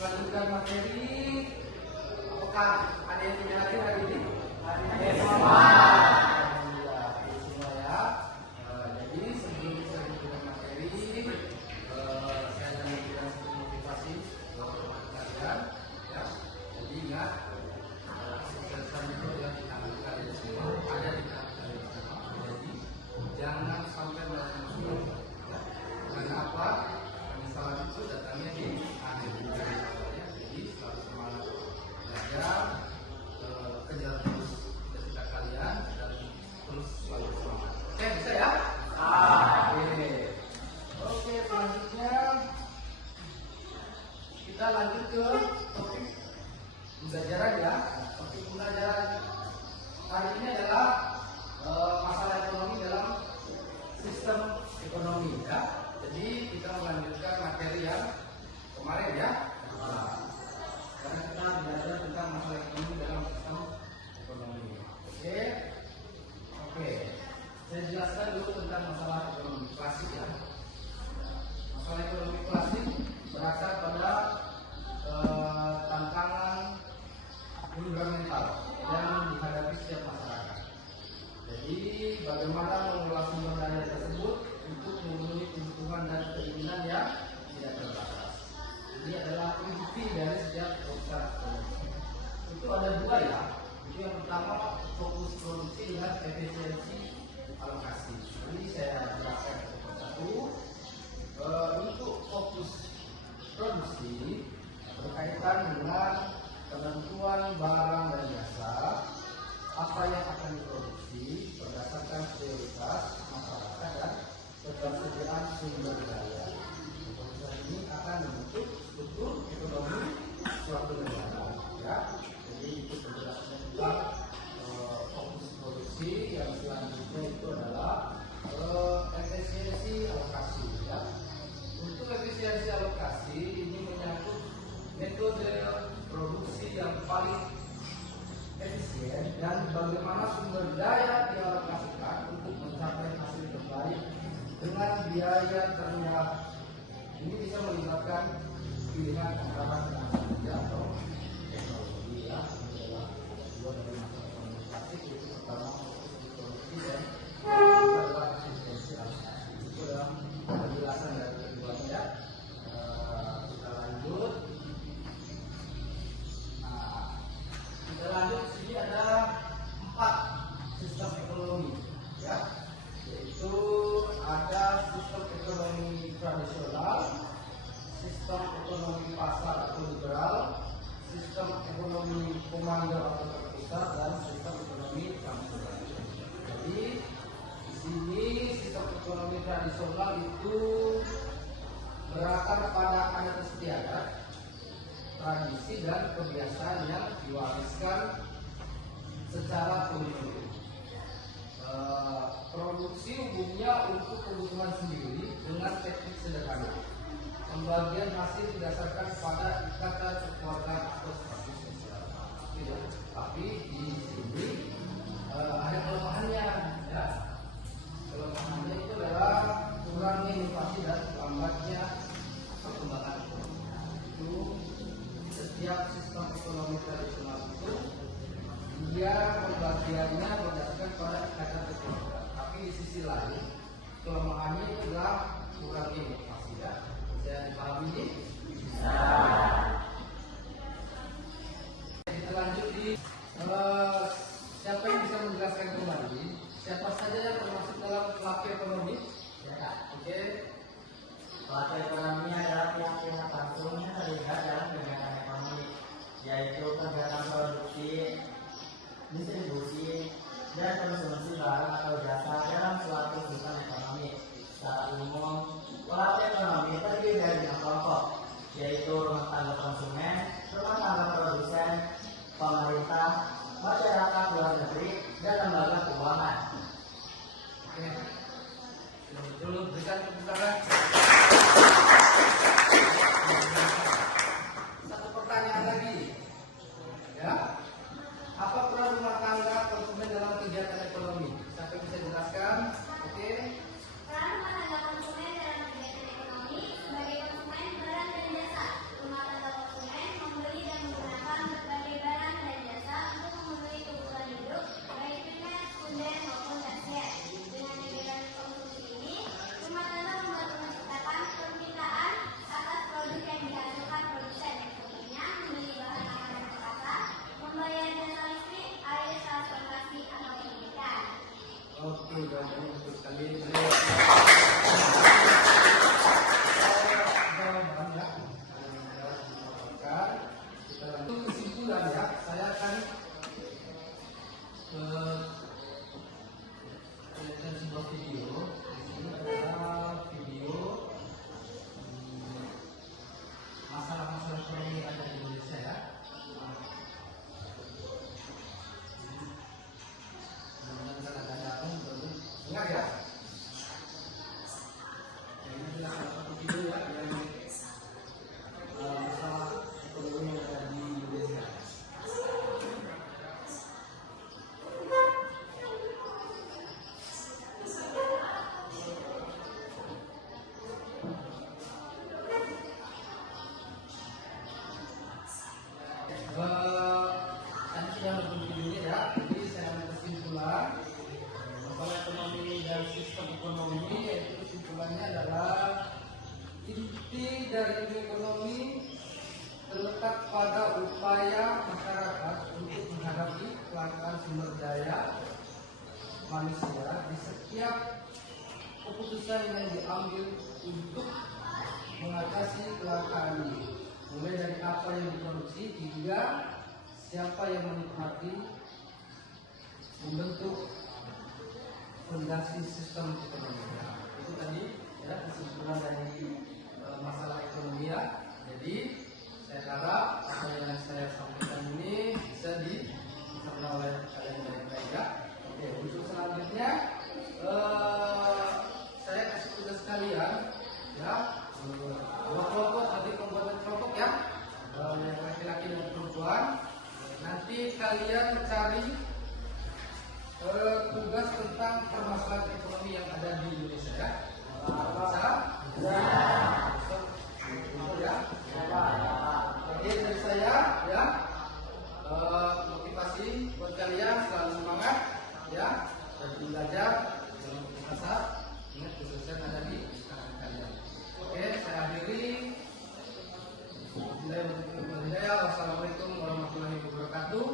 melanjutkan materi. Apakah ada yang tidak hadir hari ini? Hadir semua. Alhamdulillah, semua ya. Jadi sebelum kita melanjutkan materi, saya akan memberikan sedikit motivasi buat kalian. Ya. Jadi ingat, kesuksesan itu yang kita kalian semua ada di tangan kalian semua. Jadi jangan sampai melakukan musibah. Karena apa? Penyesalan itu datangnya di akhir dari awalnya. Jadi selalu semangat belajar, kejar terus cita-cita kalian dan terus selalu semangat. Oke, bisa ya? Oke, selanjutnya kita lanjut ke topik pembelajaran ya. Topik pembelajaran hari ini adalah masalah ekonomi dalam sistem ekonomi ya. Jadi kita melanjutkan materi yang kemarin ya. Karena kita belajar tentang masalah ekonomi dalam sistem ekonomi. Oke. Saya jelaskan dulu tentang masalah ekonomi klasik ya. Masalah ekonomi klasik berasal pada tantangan fundamental yang dihadapi setiap masyarakat. Jadi bagaimana mengelola sumber daya tersebut untuk memenuhi kebutuhan dan keinginan yang tidak terbatas. Ini adalah inti dari setiap perusahaan ekonomi. Itu ada dua ya. Itu yang pertama fokus produksi dan efisiensi alokasi. Ini saya jelaskan satu. Untuk fokus produksi berkaitan dengan penentuan barang dan jasa, apa yang akan diproduksi berdasarkan prioritas masyarakat dan ketersediaan sumber daya. Keputusan ini akan membentuk struktur ekonomi suatu negara. Ya, jadi itu penjelasannya tentang fokus produksi. Yang selanjutnya itu adalah efisiensi alokasi. Ya. Untuk efisiensi alokasi ini menyangkut metode produksi yang paling efisien dan bagaimana sumber daya dialokasikan untuk mencapai hasil terbaik dengan biaya terendah. Ini bisa melibatkan pilihan antara tenaga kerja atau teknologi ya. Ini adalah dua dari masalah komunikasi. Itu pertama fokus produksi dan kedua adalah efisiensi alokasi. Itu adalah penjelasan dari keduanya ya. Kita lanjut. Kita lanjut, sini ada 4 sistem ekonomi ya, yaitu ada sistem ekonomi tradisional, sistem ekonomi pasar atau liberal, sistem ekonomi komando atau terpusat, dan sistem ekonomi campuran. Jadi di sini sistem ekonomi tradisional itu berakar pada adat istiadat, tradisi dan kebiasaan yang diwariskan secara turun-temurun. Produksi umumnya untuk kebutuhan sendiri dengan teknik sederhana. Pembagian hasil didasarkan pada ikatan kekeluargaan atau status sosial. Tapi di sini ada kelemahannya. Ya. Kelemahannya itu adalah kurangnya inovasi dan lambatnya perkembangan ekonomi. Itu setiap sistem ekonomi tradisional itu dia pembagiannya berdasarkan pada ikatan kekeluargaan. Tapi di sisi lain kelemahannya itu adalah kurangnya inovasi ya. Bisa dipahami ini? Bisa. Kita lanjut di siapa yang bisa menjelaskan kembali siapa saja yang termasuk dalam pelaku ekonomi? Ya. Oke. Pelaku ekonomi adalah pihak-pihak langsung yang terlibat dalam kegiatan ekonomi, yaitu kegiatan produksi, distribusi, dan konsumsi barang atau jasa dalam suatu sistem ekonomi. Secara umum, pelaku ekonomi terdiri dari 6 kelompok, yaitu rumah tangga konsumen, rumah tangga produsen, pemerintah, masyarakat luar negeri, dan lembaga keuangan. Oke. Dulu berikan tepuk tangan. Satu pertanyaan lagi, ya. Apa peran rumah tangga konsumen dalam kegiatan ekonomi? Siapa bisa jelaskan? Oke. Peran rumah tangga konsumen dalam kegiatan ekonomi sebagai konsumen barang dan jasa. Rumah tangga konsumen masalah ekonomi yang ada di Indonesia ya. Mudah-mudahan ada datang, ingat ya. Ini adalah salah satu video ya yang masalah ekonomi yang ada di Indonesia. Tadi sudah nonton videonya ya, jadi saya ambil kesimpulan masalah ekonomi dan sistem ekonomi, yaitu kesimpulannya adalah inti dari ilmu ekonomi terletak pada upaya masyarakat untuk menghadapi kelangkaan sumber daya manusia di setiap keputusan yang diambil untuk mengatasi kelangkaan ini, mulai dari apa yang diproduksi hingga siapa yang menikmati, membentuk fondasi sistem ekonomi. Itu tadi ya kesimpulan dari masalah ekonomi ya. Jadi saya harap apa yang saya sampaikan ini bisa dicerna oleh kalian baik-baik ya. Oke, untuk selanjutnya saya kasih tugas kalian ya, dua kelompok, nanti pembuatan kelompok ya, yang laki-laki dan perempuan. Nanti kalian cari tugas tentang permasalahan ekonomi yang ada di Indonesia ya. Bisa? Ya. Oke, dari saya ya, motivasi buat kalian selalu semangat ya, dan belajar jangan putus asa, ingat kesuksesan ada di tangan kalian. Oke, saya akhiri. Wassalamualaikum warahmatullahi wabarakatuh.